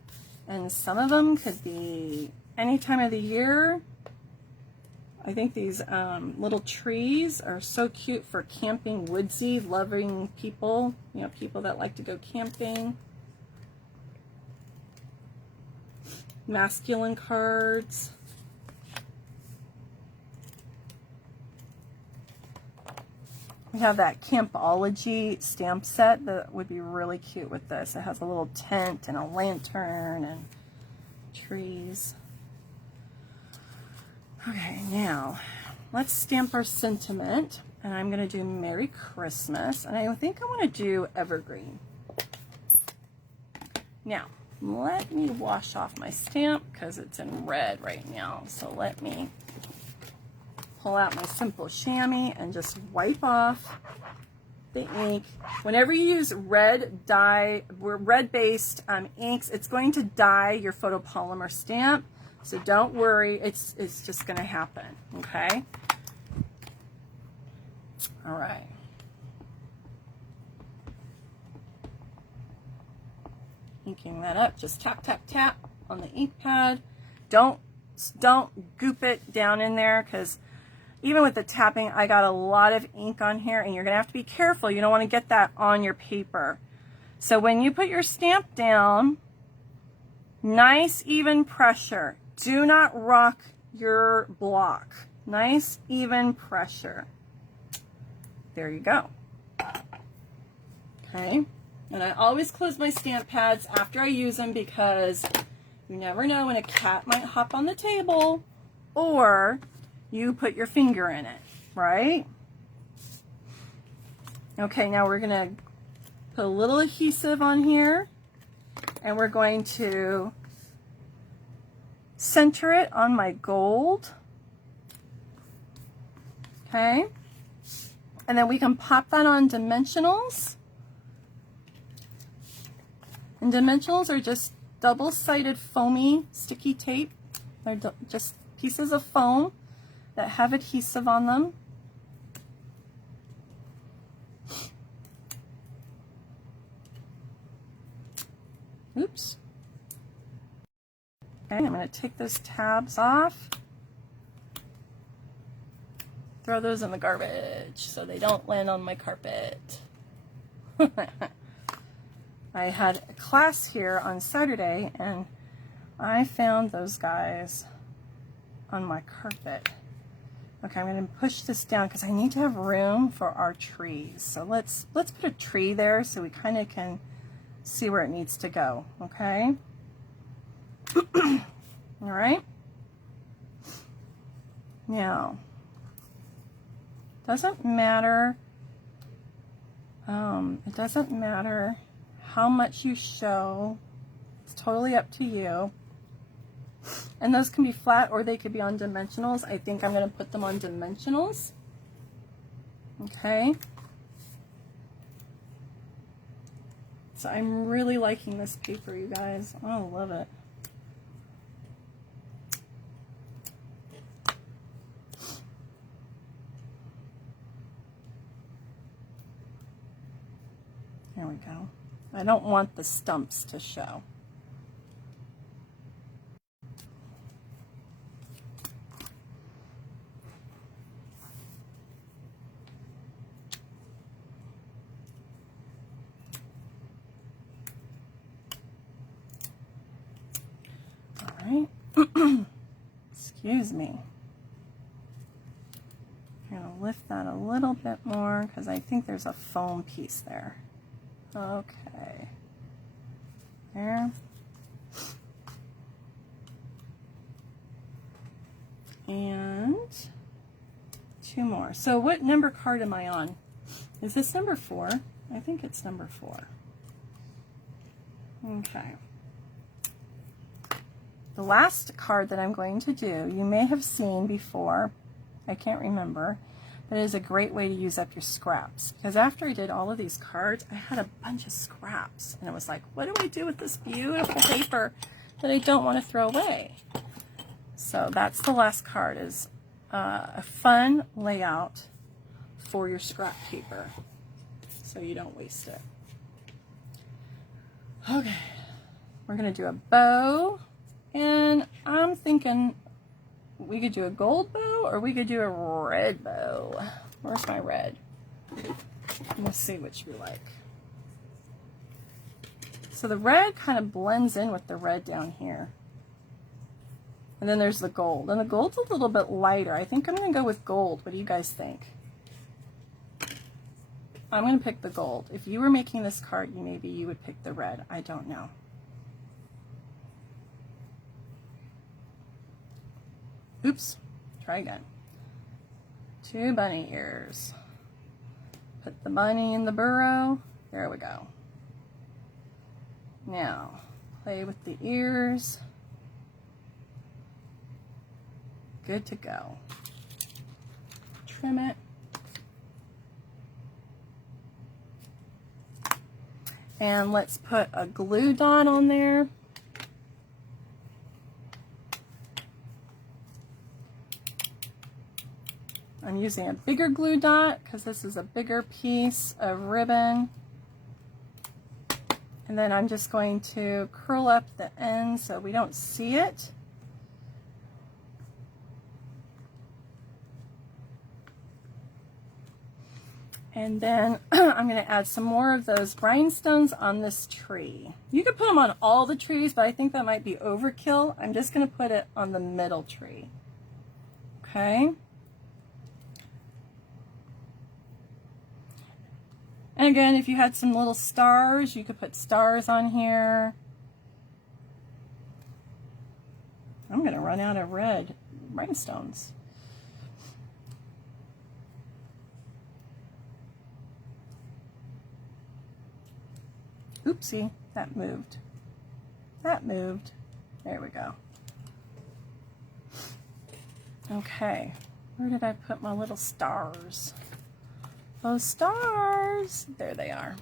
and some of them could be any time of the year. I think these little trees are so cute for camping, woodsy, loving people, you know, people that like to go camping. masculine cards. We have that Campology stamp set that would be really cute with this. It has a little tent and a lantern and trees. Okay, now let's stamp our sentiment. And I'm going to do Merry Christmas. And I think I want to do Evergreen. Now, let me wash off my stamp because it's in red right now. So let me pull out my simple chamois and just wipe off the ink. Whenever you use red dye, red-based inks, it's going to dye your photopolymer stamp. So don't worry, it's just going to happen, okay? All right. Inking that up, just tap, tap, tap on the ink pad. Don't goop it down in there because even with the tapping, I got a lot of ink on here and you're gonna have to be careful. You don't wanna get that on your paper. So when you put your stamp down, nice even pressure. Do not rock your block. Nice even pressure. There you go. Okay. And I always close my stamp pads after I use them because you never know when a cat might hop on the table or you put your finger in it, right? Okay, now we're going to put a little adhesive on here and we're going to center it on my gold. Okay. And then we can pop that on dimensionals. And dimensionals are just double-sided foamy sticky tape. They're just pieces of foam that have adhesive on them. Oops. Okay, I'm going to take those tabs off. Throw those in the garbage so they don't land on my carpet. I had a class here on Saturday and I found those guys on my carpet. Okay, I'm going to push this down because I need to have room for our trees. So let's put a tree there so we kind of can see where it needs to go, okay? All right. Now, doesn't matter. It doesn't matter how much you show. It's totally up to you. And those can be flat or they could be on dimensionals. I think I'm going to put them on dimensionals. Okay. So I'm really liking this paper, you guys. I love it. There we go. I don't want the stumps to show. All right. Excuse me. I'm going to lift that a little bit more because I think there's a foam piece there. Okay. There. And two more. So what number card am I on? Is this number 4? I think it's number 4. Okay. The last card that I'm going to do, you may have seen before. I can't remember. But it is a great way to use up your scraps. Because after I did all of these cards, I had a bunch of scraps. And it was like, what do I do with this beautiful paper that I don't want to throw away? So that's the last card, is a fun layout for your scrap paper. So you don't waste it. Okay. We're going to do a bow. And I'm thinking we could do a gold bow or we could do a red bow. Where's my red? We'll see which we like. So the red kind of blends in with the red down here. And then there's the gold. And the gold's a little bit lighter. I think I'm going to go with gold. What do you guys think? I'm going to pick the gold. If you were making this card, maybe you would pick the red. I don't know. Oops. Try again. 2 bunny ears. Put the bunny in the burrow. There we go. Now, play with the ears. Good to go. Trim it. And let's put a glue dot on there. I'm using a bigger glue dot because this is a bigger piece of ribbon. And then I'm just going to curl up the end so we don't see it. And then I'm going to add some more of those rhinestones on this tree. You could put them on all the trees, but I think that might be overkill. I'm just going to put it on the middle tree. Okay. And again, if you had some little stars, you could put stars on here. I'm going to run out of red rhinestones. Oopsie, that moved. That moved. There we go. Okay, where did I put my little stars? Those stars, there they are.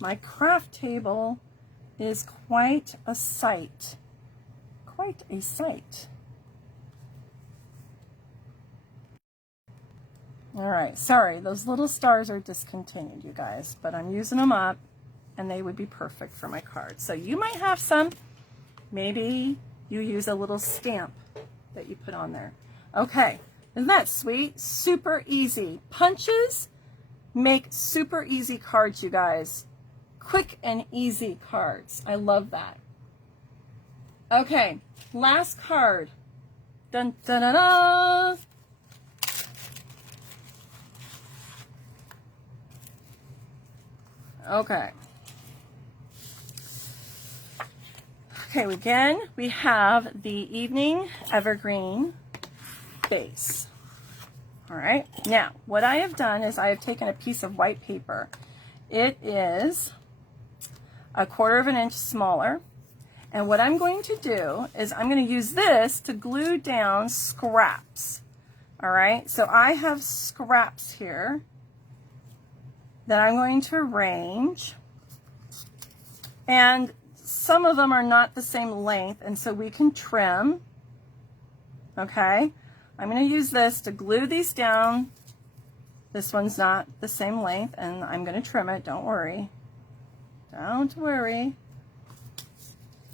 My craft table is quite a sight. Quite a sight. All right, sorry, those little stars are discontinued, you guys, but I'm using them up and they would be perfect for my card. So you might have some, maybe you use a little stamp that you put on there. Okay, isn't that sweet? Super easy. Punches make super easy cards, you guys. Quick and easy cards. I love that. Okay, last card. Dun, dun, dun, dun. Okay. Okay, again, we have the Evening Evergreen base. All right, now what I have done is I have taken a piece of white paper. It is 1/4 inch smaller. And what I'm going to do is I'm going to use this to glue down scraps. All right, so I have scraps here that I'm going to arrange, and some of them are not the same length, and so we can trim. Okay, I'm going to use this to glue these down. This one's not the same length, and I'm going to trim it. Don't worry. Don't worry.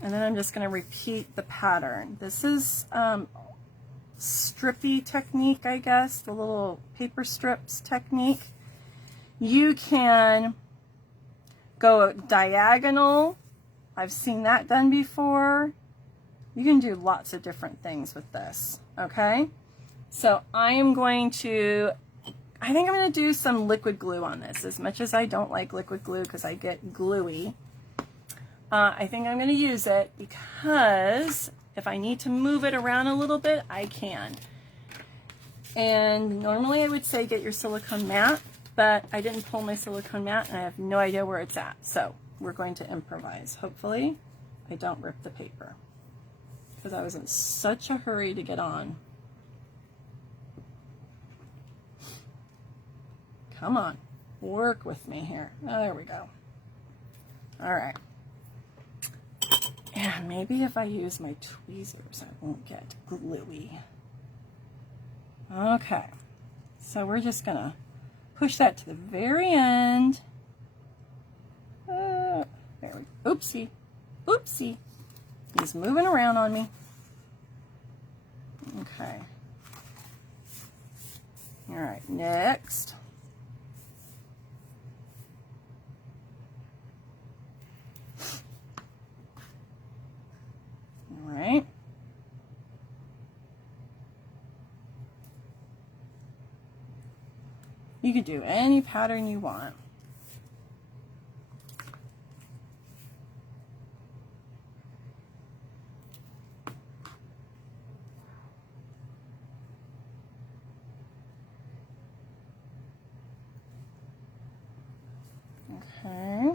And then I'm just going to repeat the pattern. This is strippy technique, I guess, the little paper strips technique. You can go diagonal. I've seen that done before. You can do lots of different things with this, okay? So I think I'm going to do some liquid glue on this, as much as I don't like liquid glue because I get gluey. I think I'm going to use it because if I need to move it around a little bit, I can. And normally I would say get your silicone mat, but I didn't pull my silicone mat and I have no idea where it's at. So we're going to improvise. Hopefully I don't rip the paper because I was in such a hurry to get on. Come on, work with me here. Oh, there we go. All right. And maybe if I use my tweezers, I won't get gluey. Okay, so we're just gonna push that to the very end. There we go. Oopsie, oopsie. He's moving around on me. Okay. All right, next. All right. You could do any pattern you want. Okay.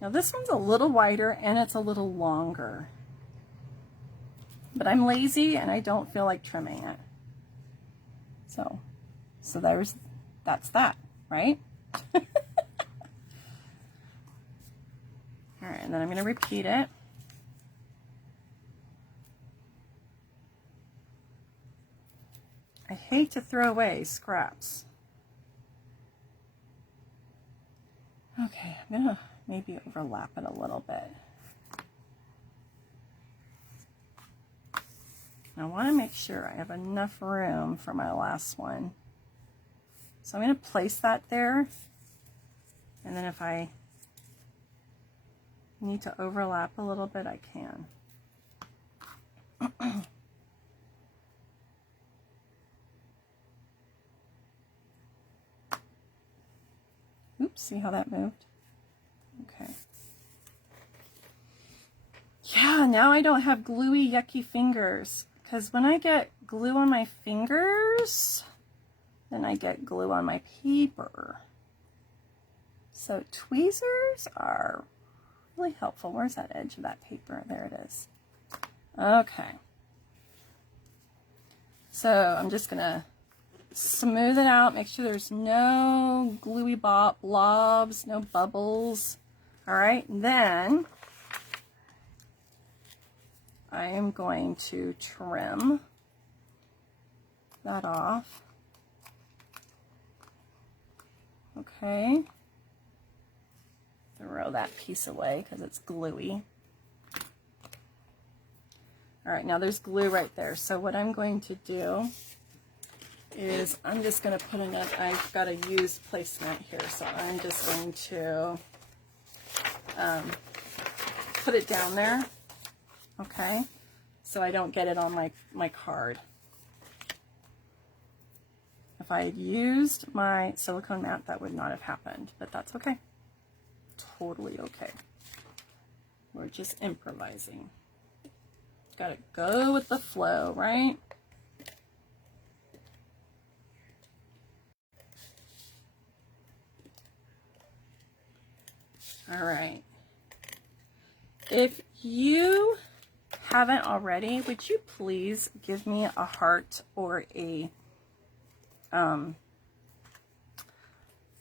Now this one's a little wider and it's a little longer. But I'm lazy and I don't feel like trimming it. So that's that, right? All right, and then I'm going to repeat it. I hate to throw away scraps. Okay, I'm going to maybe overlap it a little bit. I want to make sure I have enough room for my last one. So I'm going to place that there. And then if I need to overlap a little bit, I can. Oops, see how that moved? Okay. Yeah, now I don't have gluey, yucky fingers. Because when I get glue on my fingers, then I get glue on my paper. So tweezers are really helpful. Where's that edge of that paper? There it is. Okay. So I'm just going to smooth it out, make sure there's no gluey blobs, no bubbles. All right, then I am going to trim that off. Okay. Throw that piece away because it's gluey. All right, now there's glue right there. So what I'm going to do is I'm just going to put enough, I've got a used placement here, so I'm just going to put it down there, okay, so I don't get it on my card. If I had used my silicone mat, that would not have happened, but that's okay. Totally okay. We're just improvising. Gotta go with the flow, right? All right. If you haven't already, would you please give me a heart or a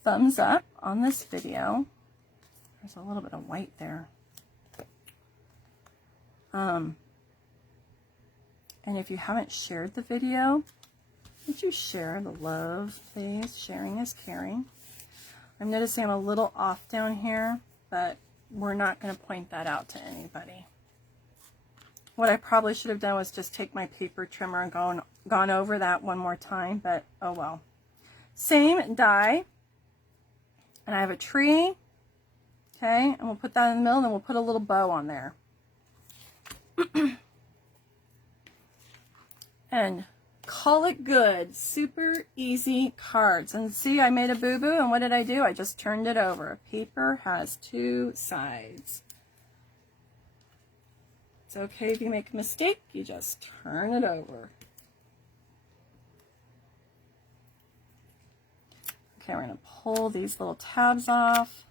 thumbs up on this video? There's a little bit of white there. And if you haven't shared the video, would you share the love, please? Sharing is caring. I'm noticing I'm a little off down here, but we're not going to point that out to anybody. What I probably should have done was just take my paper trimmer and gone over that one more time, but oh well. Same die, and I have a tree, okay, and we'll put that in the middle, and then we'll put a little bow on there. And call it good. Super easy cards. And see, I made a boo-boo, and what did I do? I just turned it over. Paper has two sides. It's okay if you make a mistake, you just turn it over. Okay, we're going to pull these little tabs off.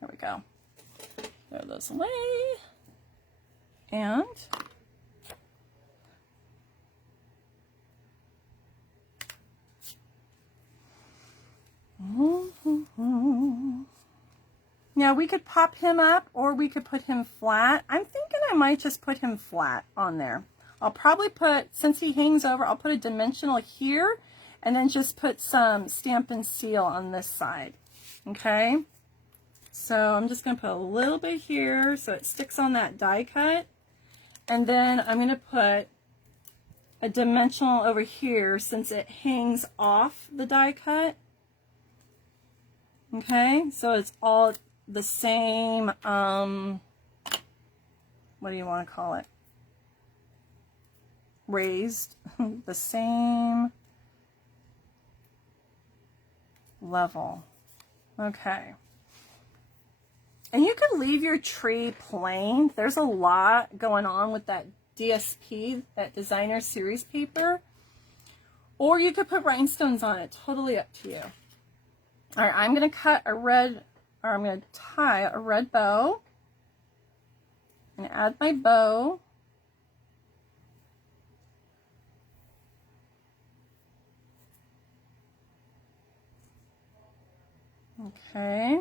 There we go. Throw those away. And now we could pop him up or we could put him flat. I'm thinking I might just put him flat on there. I'll probably put, since he hangs over, I'll put a dimensional here and then just put some Stampin' Seal on this side. Okay? So I'm just going to put a little bit here so it sticks on that die cut. And then I'm going to put a dimensional over here since it hangs off the die cut. Okay, so it's all the same, what do you want to call it? raised, the same level. Okay. And you could leave your tree plain. There's a lot going on with that DSP, that designer series paper. Or you could put rhinestones on it. Totally up to you. All right, I'm going to cut a red, or I'm going to tie a red bow. I'm going to add my bow. Okay.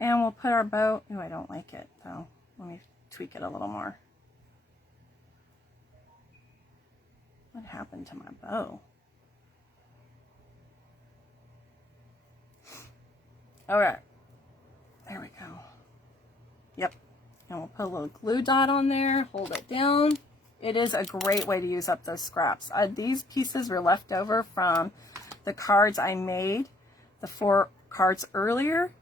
And we'll put our bow, oh, I don't like it though. Let me tweak it a little more. What happened to my bow? All right, there we go. Yep, and we'll put a little glue dot on there, hold it down. It is a great way to use up those scraps. These pieces were left over from the cards I made, the 4 cards earlier.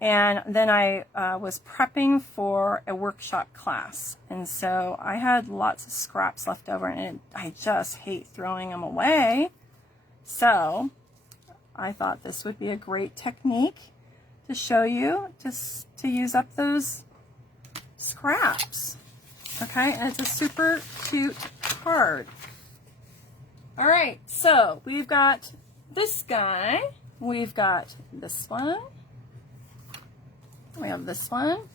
And then I was prepping for a workshop class. And so I had lots of scraps left over, and I just hate throwing them away. So I thought this would be a great technique to show you just to use up those scraps. Okay, and it's a super cute card. All right, so we've got this guy. We've got this one. We have this one.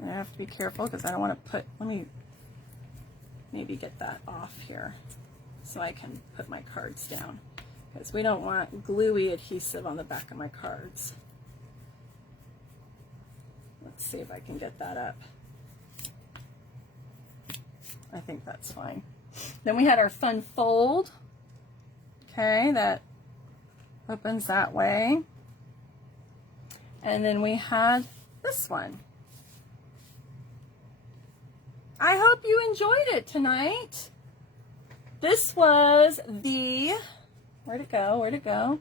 And I have to be careful because I don't want to put, let me maybe get that off here so I can put my cards down, because we don't want gluey adhesive on the back of my cards. Let's see if I can get that up. I think that's fine. Then we had our fun fold. Okay, that opens that way. And then we had this one. I hope you enjoyed it tonight. This was the, where'd it go? Where'd it go?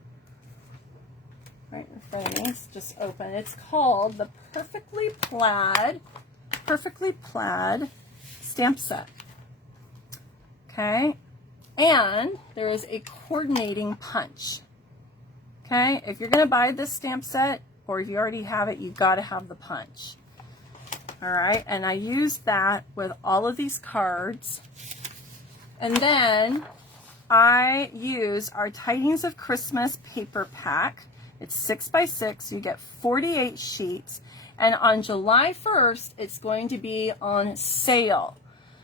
Right in front of me, it's just open. It's called the Perfectly Plaid stamp set. Okay, and there is a coordinating punch. Okay, if you're going to buy this stamp set, or if you already have it, you've got to have the punch. All right, and I used that with all of these cards. And then I use our Tidings of Christmas paper pack. It's 6x6, so you get 48 sheets. And on July 1st, it's going to be on sale.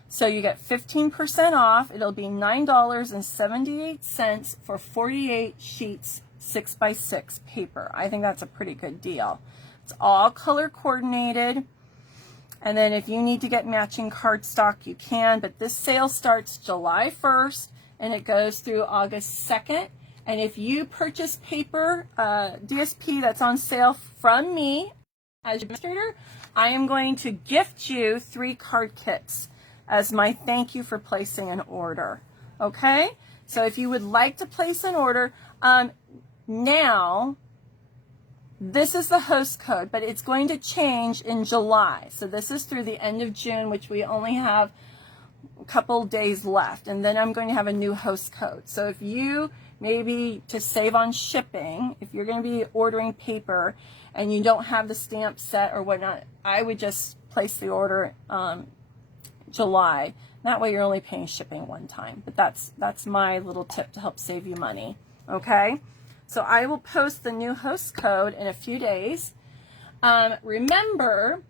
So you get 15% off. It'll be $9.78 for 48 sheets, 6x6 paper. I think that's a pretty good deal. It's all color coordinated. And then if you need to get matching cardstock, you can. But this sale starts July 1st and it goes through August 2nd. And if you purchase paper, DSP that's on sale from me as your administrator, I am going to gift you 3 card kits as my thank you for placing an order. Okay? So if you would like to place an order, now, this is the host code, but it's going to change in July. So this is through the end of June, which we only have a couple days left. And then I'm going to have a new host code. So if you, maybe to save on shipping, if you're going to be ordering paper and you don't have the stamp set or whatnot, I would just place the order July. That way you're only paying shipping one time. But that's my little tip to help save you money. Okay? So I will post the new host code in a few days. Remember,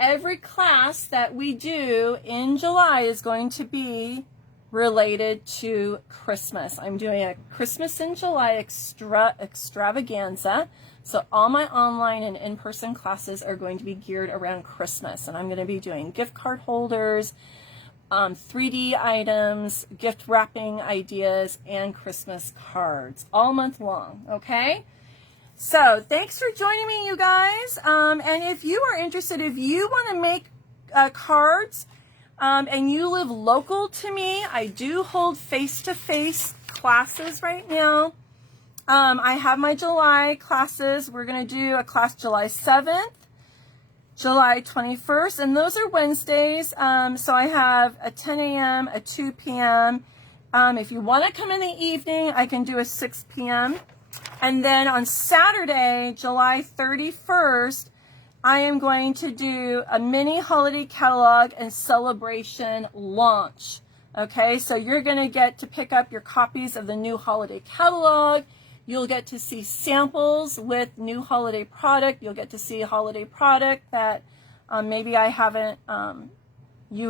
every class that we do in July is going to be related to Christmas. I'm doing a Christmas in July extravaganza. So all my online and in-person classes are going to be geared around Christmas. And I'm going to be doing gift card holders, 3D items, gift wrapping ideas, and Christmas cards all month long, okay? So thanks for joining me, you guys. And if you are interested, if you want to make cards and you live local to me, I do hold face-to-face classes right now. I have my July classes. We're going to do a class July 7th, July 21st, and those are Wednesdays. So I have a 10 a.m., a 2 p.m. If you want to come in the evening, I can do a 6 p.m. And then on Saturday, July 31st, I am going to do a mini holiday catalog and celebration launch. Okay, so you're going to get to pick up your copies of the new holiday catalog. You'll get to see samples with new holiday product. You'll get to see holiday product that maybe you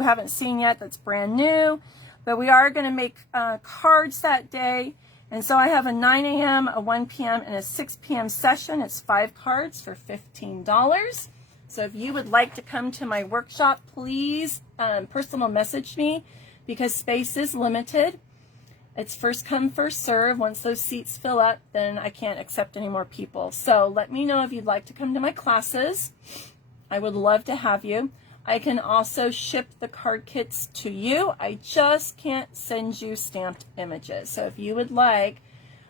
haven't seen yet, that's brand new. But we are going to make cards that day. And so I have a 9 a.m., a 1 p.m., and a 6 p.m. session. It's 5 cards for $15. So if you would like to come to my workshop, please personal message me because space is limited. It's first come, first serve. Once those seats fill up, then I can't accept any more people. So let me know if you'd like to come to my classes. I would love to have you. I can also ship the card kits to you. I just can't send you stamped images. So if you would like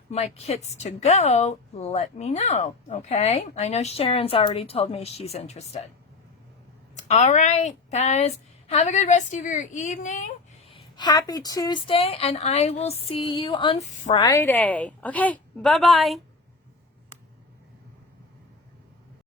my kits to go, let me know, okay? I know Sharon's already told me she's interested. All right, guys, have a good rest of your evening. Happy Tuesday, and I will see you on Friday. Okay, bye-bye.